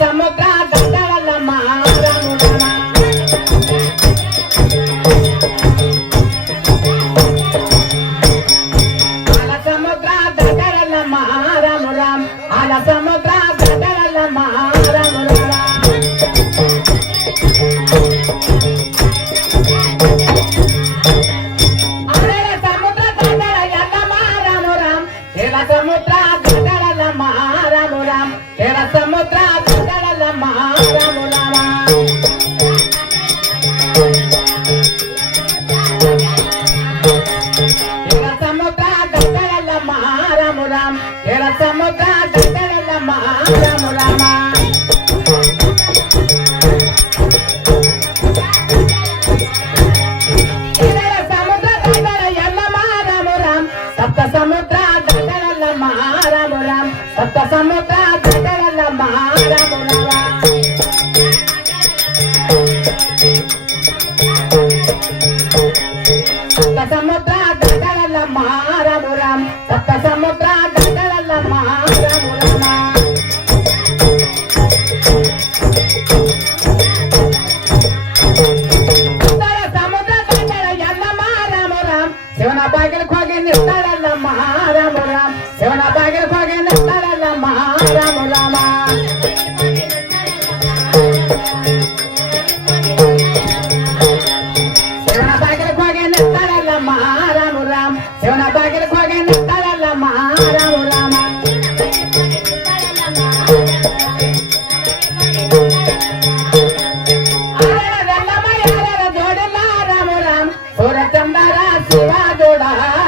ಸಮುದ್ರ ದಂಡಲಮ್ಮ ರಾಮ ರಾಮ ಹಾಲ ಸಮುದ್ರ ದಂಡಲಮ್ಮ ರಾಮ ರಾಮ ಹಾಲ ಸಮುದ್ರ ದಂಡಲಮ್ಮ ರಾಮ ರಾಮ ಸಮುದ್ರ ದಂಡಲಮ್ಮ ರಾಮ ರಾಮ ಕೆಳ ಸಮುದ್ರ ದಂಡಲಮ್ಮ ರಾಮ ರಾಮ ಕೆಳ ಸಮುದ್ರ ದಂಡಲಮ್ಮ ರಾಮ ರಾಮ ಕೆಳ ಸಮುದ್ರ ದಂಡಲಮ್ಮ ರಾಮ ರಾಮ ಸಮುದ್ರ ದಂಡಲ ಎಲ್ಲಮ್ಮ ರಾಮ ರಾಮ ಸಪ್ತ ಸಮುದ್ರ ರಾಮ ರಾಮ ಸಪ್ತ ಸಮುದ್ರ ದಂಡಲಮ್ಮ ರಾಮ ರಾಮ ಸಪ್ತ ಸಮುದ್ರ ದಂಡಲಮ್ಮ ರಾಮ ರಾಮ ಸಪ್ತ ಸಮುದ್ರ ದಂಡಲಮ್ಮ ರಾಮ ರಾಮ ಸಮುದ್ರ ದಂಡಲ ಎಲ್ಲಮ್ಮ ರಾಮ ರಾಮ ಶಿವನ ಬಾಗಿಲಕ್ಕೆ ಹೋಗಿ ನಿಂತಾಳಲ್ಲಮ್ಮ ರಾಮ ರಾಮ ಶಿವನ ಬಾಗಿಲಕ್ಕೆ ಹೋಗಿ ನಿಂತಾಳಲ್ಲಮ್ಮ ರಾಮ ರಾಮ ಶಿವನ ಬಾಗಿಲಕ್ಕೆ ಹೋಗಿ ನಿಂತಾಳಲ್ಲಮ್ಮ ರಾಮ ರಾಮ ಶಿವನ ಬಾಗಿಲಕ್ಕೆ ಹೋಗಿ ನಿಂತಾಳಲ್ಲಮ್ಮ ರಾಮ ರಾಮ ಯಾರ ಜೋಡಿಲ್ಲ ರಾಮ ರಾಮ ಸೂರ್ಯಚಂದರ ಶಿವ ಜೋಡ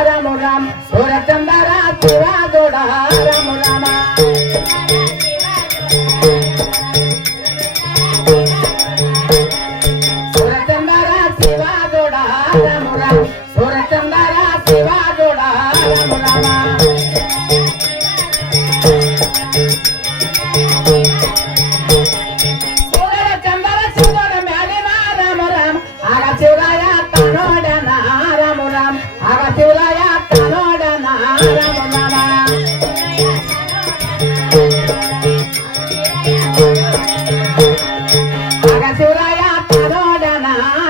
ರಾಮ ರಾಮ ಸೂರ್ಯಚಂದರ ಶಿವ ಜೋಡ ರಾಮ ರಾಮ ಸೂರ್ಯಚಂದರ ಶಿವ ಜೋಡ ರಾಮ ರಾಮ ಸೂರ್ಯಚಂದರ ಶಿವ ಜೋಡ ರಾಮ ರಾಮ ಸೂರ್ಯಚಂದರ ಶಿವಜೋಡ ಮ್ಯಾಲಿನ ರಾಮ ರಾಮ ಆಗ ಶಿವರಾಯ ತನೋಡನ ರಾಮ ರಾಮ ಆಗ ಶಿವರಾಯ ತನೋಡನ ರಾಮ ರಾಮ ಆಗ ಶಿವರಾಯ ತನೋಡನ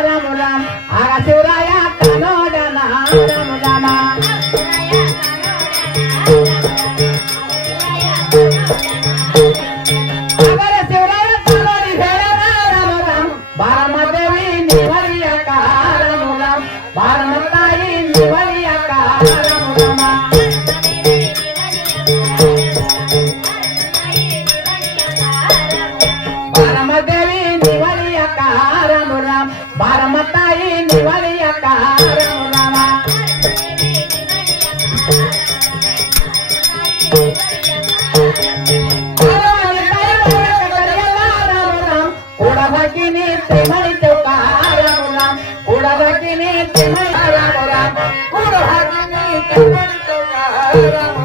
ರಾಮ ರಾಮ ಆಗ ಶಿವರಾಯ ತನೋಡನ ರಾಮ ರಾಮ ಅವರ ಶಿವರಾಯ ತನೋಡಿ ಹೇಳನ ರಾಮ ರಾಮ ಬಾರಮದೇವಿ ನಿವರಿಯಕ ರಾಮ ರಾಮ ಬಾರಮತಾಯಿ ನಿವರಿಯಕ ರಾಮ ರಾಮ ಬಾರಮದೇವಿ ನಿವರಿಯಕ ರಾಮ ರಾಮ ಬಾರಮತಾಯಿ ನಿವರಿಯಕ ರಾಮ ರಾಮ ಕೂಡಬಾಕಿನಿ ತಿಮಳಿ ಚೌಕ ರಾಮ ರಾಮ ಕೂಡಬಾಕಿನಿ ತಿಮಳಿ ರಾಮ ರಾಮ ಕೂಡಬಾಕಿನಿ ತಿಮಳಿ ಚೌಕ ರಾಮ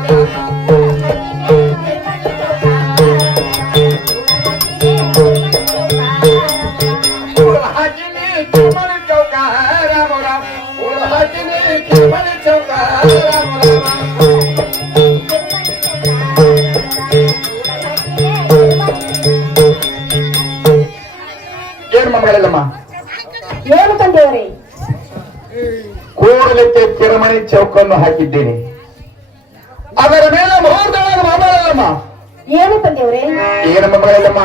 ಕೂಡಬಾಕಿನಿ ತಿಮಳಿ ಚೌಕ ರಾಮ ರಾಮ ಕೂಡಬಾಕಿನಿ ತಿಮಳಿ ಚೌಕ ರಾಮ ರಾಮ ಏನು ಮಕ್ಕಳೆಲ್ಲಮ್ಮ ಏನು ತಂದೆಯವರೇ? ಕೂಡಲಿಕ್ಕೆ ಕಿರಮಣಿ ಚೌಕನ್ನು ಹಾಕಿದ್ದೇನೆ. ಅದರ ಮೇಲೆ ಮುಹೂರ್ತವಾದ ಮಕ್ಕಳೆಲ್ಲಮ್ಮ. ಏನು ತಂದೆಯವರೇ? ಏನು ಮಕ್ಕಳೆಲ್ಲಮ್ಮ?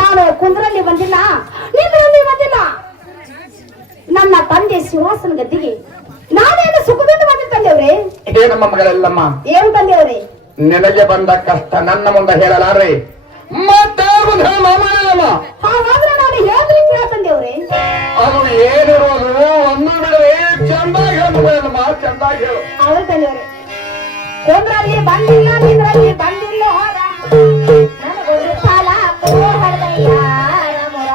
ನಾನು ಕುಂದ್ರಲ್ಲಿ ಬಂದಿಲ್ಲ, ನಿಂದ್ರಲ್ಲಿ ಬಂದಿಲ್ಲ. ನನ್ನ ತಂದೆ ಸಿಂಹಾಸನ ಗದ್ದಿಗೆ ನಾನೇನು ಸುಖದಿಂದ ಬಂದಿದ್ದ ತಂದೆಯವರೇ. ಏನಮ್ಮ ಮಗಳೆಲ್ಲಮ್ಮ? ಏನು ತಂದೆಯವರೇ? ನಿನಗೆ ಬಂದ ಕಷ್ಟ ನನ್ನ ಮುಂದೆ ಹೇಳಲಾರೆ, ಮತ್ತೆ ಮಾಮಲ್ಲಮ್ಮ. ಹಾಗಾದ್ರೆ ನಾನು ಹೇಳಿದ್ರೆ ಕೇಳ ತಂದೆಯವರೇ. ಅದು ಏನಿರೋದು ಒಂದು ಬಿಡವೆ ಚಂದಾಗಿ ಮಗಳೆಲ್ಲಮ್ಮ, ಚಂದಾಗಿ ಹೇಳು. ಹೌದು ತಂದೆಯವರೇ, ಕುಂದ್ರಲ್ಲಿ ಬಂದಿಲ್ಲ, ನಿಂದ್ರಲ್ಲಿ ಬಂದಿಲ್ಲ. ನನಗೊಂದು ಕಾಲ ಹೊಡೆದಯ್ಯ ರಾಮರ,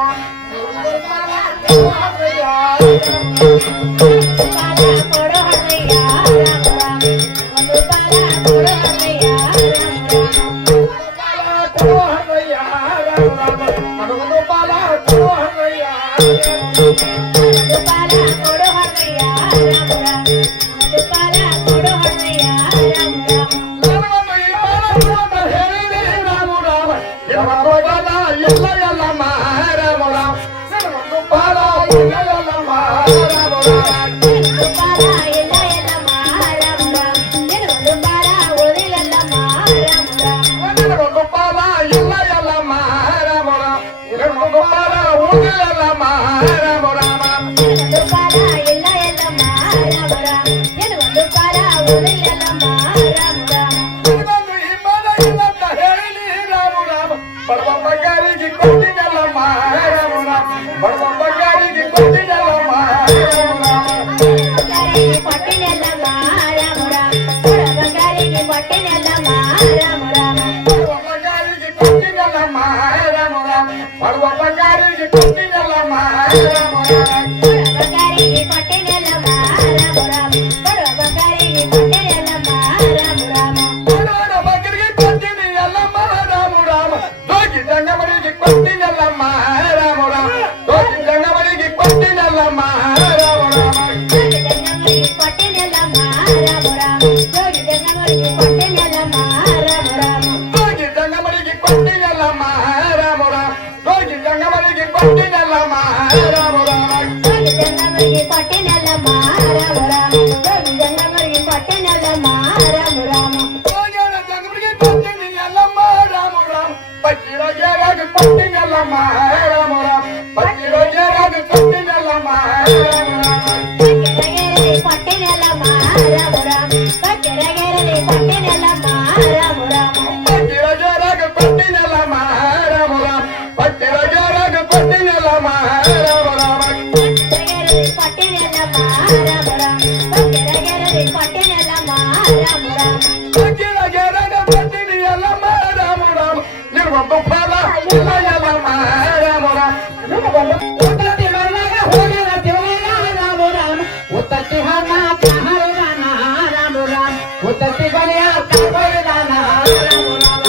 ಕೊಟ್ಟಿನೆಲ್ಲಮ್ಮ ರಾಮ ರಾಮ ಕೊಡ ಬಂಗಾರಿಗೆ ಕೊಟ್ಟಿನೆಲ್ಲಮ್ಮ ರಾಮ ರಾಮ ಬಂಗಾರಿಗೆ ಕೊಟ್ಟಿನಲ್ಲಮ್ಮ ರಾಮ ರಾಮ ಬರುವ ಬಂಗಾರಿಗೆ ಕೊಟ್ಟಿನಲ್ಲಮ್ಮ ರಾಮ ರಾಮ ಕೊಡ ಬಂಗಾರಿಗೆ ಕೊಟ್ಟಿನೆಲ್ಲಮ್ಮ ರಾಮ ರಾಮ ಕೊಡ ಬಂಗಾರಿಗೆ ಕೊಟ್ಟಿನೆಲ್ಲಮ್ಮ ರಾಮ ರಾಮ ಕೊಡೋಣ ಬಕರಿಗೆ ಕೊಟ್ಟಿನಿ ಎಲ್ಲಮ್ಮ ರಾಮ ರಾಮ ಹೋಗಿ ಜಂಗಮರಿಗೆ ಕೊಟ್ಟಿನಲ್ಲಮ್ಮ ರಾಮ ರಾಮ ಹೋಗಿ ಜಂಗಮರಿಗೆ ಕೊಟ್ಟಿನಲ್ಲಮ್ಮ ರಾಮ ರಾಮ ಜೋಡಿ ಜಂಗಮರಿಗೆ ಕೊಟ್ಟಿನೆಲ್ಲಮ್ಮ ರಾಮ ರಾಮ ಜೋಡಿ ಜಂಗಮರಿಗೆ ಕೊಟ್ಟಿನೆಲ್ಲಮ್ಮ ರಾಮ ರಾಮ ಹೋಗಿ ಜಂಗಮರಿಗೆ ಕೊಟ್ಟಿನಲ್ಲಮ್ಮ ರಾಮ ರಾಮ ಹೋಗಿ ಜಂಗಮರಿಗೆ ಕೊಟ್ಟಿನಲ್ಲಮ್ಮ ರಾಮ ರಾಮ ಜೋಡಿ ಜಂಗಮರಿಗೆ ಕೊಟ್ಟಿನೆಲ್ಲಮ್ಮ ರಾಮ ರಾಮ ಜೋಡಿ ಜಂಗಮರಿಗೆ ಕೊಟ್ಟಿನೆಲ್ಲಮ್ಮ ರಾಮ ರಾಮ ಹೋಗ್ಯಾನ ಜಂಗಮರಿಗೆ ಕೊಟ್ಟಿನಿ ಎಲ್ಲಮ್ಮ ರಾಮ ರಾಮ ಪಕ್ಕಿರಗೇರಾಗ ಕೊಟ್ಟಿನಲ್ಲಮ್ಮ ರಾಮ ರಾಮ ಪಕ್ಕಿರಗೇರಾಗ ಕೊಟ್ಟಿನಲ್ಲಮ್ಮ ರಾಮ ರಾಮ ಕೆರಗೆರೆ ಕೊಟ್ಟಿನೆಲ್ಲಮ್ಮ ರಾಮ ರಾಮ ಕೆರಗೆರೆ ಕೊಟ್ಟಿನೆಲ್ಲಮ್ಮ ರಾಮ ರಾಮ ಪಕ್ಕಿರಗೇರಾಗ ಕೊಟ್ಟಿನಲ್ಲಮ್ಮ ರಾಮ ರಾಮ ಪಕ್ಕಿರಗೇರಾಗ ಕೊಟ್ಟಿನಲ್ಲಮ್ಮ ರಾಮ ರಾಮ ಕೆರಗೆರೆ ಕೊಟ್ಟಿನೆಲ್ಲಮ್ಮ ರಾಮ ರಾಮ ಕೆರಗೆರೆ ಕೊಟ್ಟಿನೆಲ್ಲಮ್ಮ ರಾಮ ರಾಮ ಪಕ್ಕಿರಗೇರಾಗ ಕೊಟ್ಟಿನಿ ಎಲ್ಲಮ್ಮ ರಾಮ ರಾಮ ನಿರ್ವೊಂದು ಫಲ ಇಲ್ಲ ಎಲ್ಲಮ್ಮ ರಾಮ ರಾಮ ಉತ್ತತ್ತಿ ಮರನಾಗ ಹೋಗ್ಯಾನ ದೇವಯ್ಯ ರಾಮ ರಾಮ ಉತ್ತತ್ತಿ ಹಣ್ಣ ಹರಿದಾನ ರಾಮ ರಾಮ ಉತ್ತತ್ತಿ ಕೊನೆಯ ಕಾಪಾಡಿದಾನ ರಾಮ ರಾಮ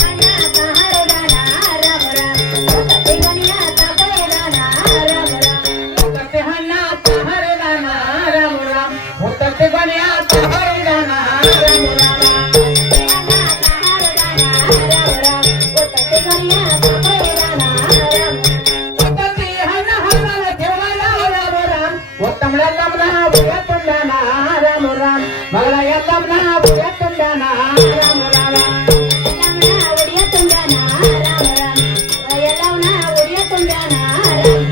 ಅಣ್ಣ ಸಹರದಾನ ರಾಮ ರಾಮ ಸತಿಗನಿಯ ತಪಯದಾನ ರಾಮ ರಾಮ ಉತ್ತತ್ತಿ ಹಣ್ಣ ಹರಿದಾನ ರಾಮ ರಾಮ ಉತ್ತತ್ತಿ ಕೊನೆಯ ಹರಿದಾನ ರಾಮ ರಾಮ ಅಣ್ಣ ಸಹರದಾನ ರಾಮ ರಾಮ ಸತಿಗನಿಯ ತಪಯದಾನ ರಾಮ ಉತ್ತತ್ತಿ ಹಣ್ಣ ಹರಿದಾನ ದೇವಯ್ಯ ರಾಮ ರಾಮ ಉತ್ತಮಳೆಲ್ಲಮ್ಮನ ಉಯತ್ತುಂಡಾನ ರಾಮ ರಾಮ ಮಗಳ ಎಲ್ಲಮ್ಮನ ಉಯತ್ತುಂಡಾನ ರಾಮ ರಾಮ ಎಲ್ಲವನ ಒಡಿಯ ತುಂಡಾನ ರಾಮ ರಾಮ ಎಲ್ಲವನ ಒಡಿಯ ತುಂಡಾನ ರಾಮ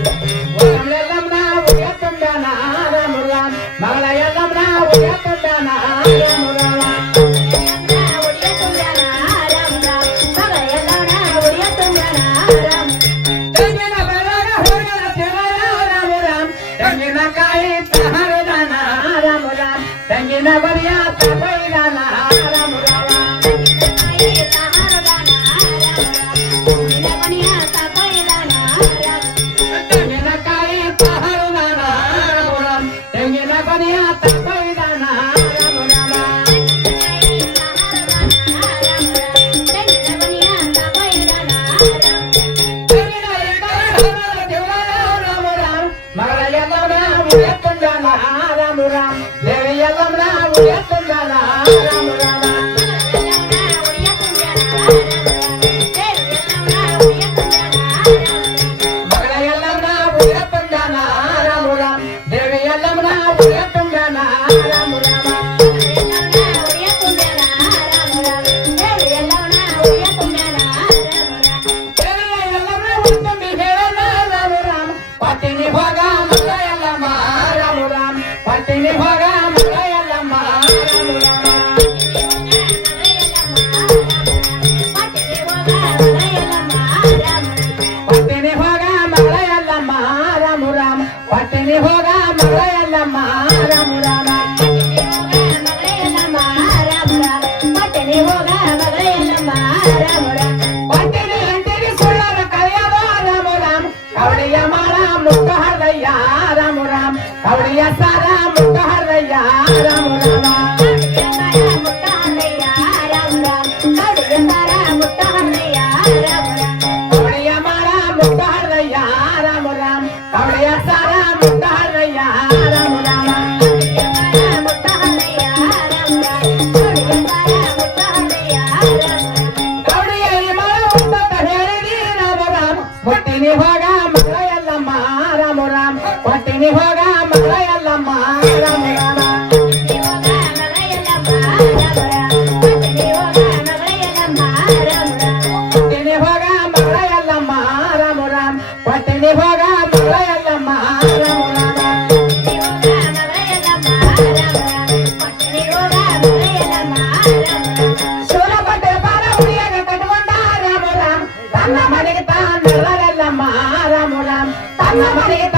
ಉತ್ತಮಳೆಲ್ಲಮ್ಮನ ಉಯತ್ತುಂಡಾನ ರಾಮ ರಾಮ ಮಗಳ ಎಲ್ಲಮ್ಮನ ಉಯತ್ತುಂಡಾನ ರಾಮ ರಾಮ ಎಲ್ಲವನ ಒಡಿಯ ತುಂಡಾನ ರಾಮ ರಾಮ ಮಗ ಎಲ್ಲವನ ಒಡಿಯ ತುಂಡಾನ ರಾಮ ತೆಂಗಿನ ಬೆಳಗ ಹೋಗ್ಯಾನ ದೇವಯ್ಯ ರಾಮ ರಾಮ ತೆಂಗಿನಕಾಯಿ ಹರಿದಾನ ರಾಮ ರಾಮ ತೆಂಗಿನ ಬರಿಯ ತಪೈದಾನ ರಾಮ ರಾಮ ತಾಯಿ ಸಹರದಾನ ರಾಮ ರಾಮ ನಿಲವನಿಯ ತಪಯದಾನ ರಾಮ ತೆಂಗಿನಕಾಯಿ ಹರಿದಾನ ರಾಮ ರಾಮ ತೆಂಗಿನ ಬರಿಯ ತಪೈದಾನ ರಾಮ ರಾಮ ತಾಯಿ ಸಹರದಾನ ರಾಮ ರಾಮ ನಿಲವನಿಯ ತಪಯದಾನ ರಾಮ ತೆಂಗಿನ ಎಣ್ಣೆ ಹರಿದಾನ ದೇವಯ್ಯ ರಾಮ ರಾಮ ಮಗಳ ಎಲ್ಲಮ್ಮನ ಉಯತ್ತುಂಡಾನ ರಾಮ ರಾಮ ದೇವಿ ಎಲ್ಲಮ್ಮನ ಉಯತ್ತುಂಡಾನ ರಾಮ ರಾಮ ಎಲ್ಲವನ ಒಡಿಯ ತುಂಡಾನ ರಾಮ ರಾಮ ಎಲ್ಲವನ ಒಡಿಯ ತುಂಡಾನ ರಾಮ ಮಗಳ ಎಲ್ಲಮ್ಮನ ಉಯತ್ತುಂಡಾನ ರಾಮ ರಾಮ ದೇವಿ ಎಲ್ಲಮ್ಮನ ಉಯತ್ತುಂಡಾನ ರಾಮ ರಾಮ ಎಲ್ಲವನ ಒಡಿಯ ತುಂಡಾನ ರಾಮ ರಾಮ ಎಲ್ಲವನ ಒಡಿಯ ತುಂಡಾನ ರಾಮ ರಾಮ ಎಲ್ಲಮ್ಮನ ಉತ್ತಮಿ ಹೇಳನ ರಾಮ ರಾಮ ಪಟ್ಟಿನಿ ಹೋಗ ಮಗಳ ಎಲ್ಲಮ್ಮ ರಾಮ ರಾಮ ಪಟ್ಟಿನಿ ಹೋಗ ಮಗಳ ಎಲ್ಲಮ್ಮ ರಾಮ ರಾಮ ಪಟ್ಟಿನಿ ಹೋಗ ಮಗಳ ಎಲ್ಲಮ್ಮ ರಾಮ ರಾಮ ಪಟ್ಟಿನಿ ಹೋಗ ಮಗಳ ಎಲ್ಲಮ್ಮ ರಾಮ ರಾಮ ಪಟ್ಟಿನಿ ಅಂಟಿನಿ ಸುಳ್ಳರ ಕರೆಯದ ರಾಮ ರಾಮ ಕವಡಿಯ ಮಾಳ ಮುಟ್ಟ ಹರದಯ್ಯ ರಾಮ ರಾಮ ಕವಡಿಯ ಸಾರ ಮುಟ್ಟ ಹರದಯ್ಯ ರಾಮ ರಾಮ ಕವಡಿಯ ಮಾಳ ಮುಟ್ಟ ಹರದಯ್ಯ ರಾಮ ರಾಮ ಕವಡಿಯ ಸಾರ ಮುಟ್ಟ ಹರದಯ್ಯ ರಾಮ ರಾಮ ಕವಡಿಯ ಈ ಮಾಳ ಮುಟ್ಟ ಹೇಳಿದಿ ರಾಮ ರಾಮ ಹೊಟ್ಟಿನಿ ಹೋಗ ಮಗಳ ಎಲ್ಲಮ್ಮ ರಾಮ ರಾಮ ಹೊಟ್ಟಿನಿ ಹೋಗ ಮಗಳ ಎಲ್ಲಮ್ಮ ರಾಮ ರಾಮ ಹೊಟ್ಟಿನಿ ಹೋಗ ಮಗಳ ಎಲ್ಲಮ್ಮ ರಾಮ ರಾಮ ಹೊಟ್ಟಿನಿ ಹೋಗ ಮಗಳ ಎಲ್ಲಮ್ಮ ರಾಮ ರಾಮ ಸೋಲಪಟ್ಟೆ ಬಾರ ಹುಡಿಯಾಗ ಕಟ್ಕೊಂಡ ರಾಮ ರಾಮ ತನ್ನ ಮನೆಗೆ ತಾನೆಲ್ಲರೆಲ್ಲಮ್ಮ ರಾಮ ರಾಮ ತನ್ನ ಮನೆಗೆ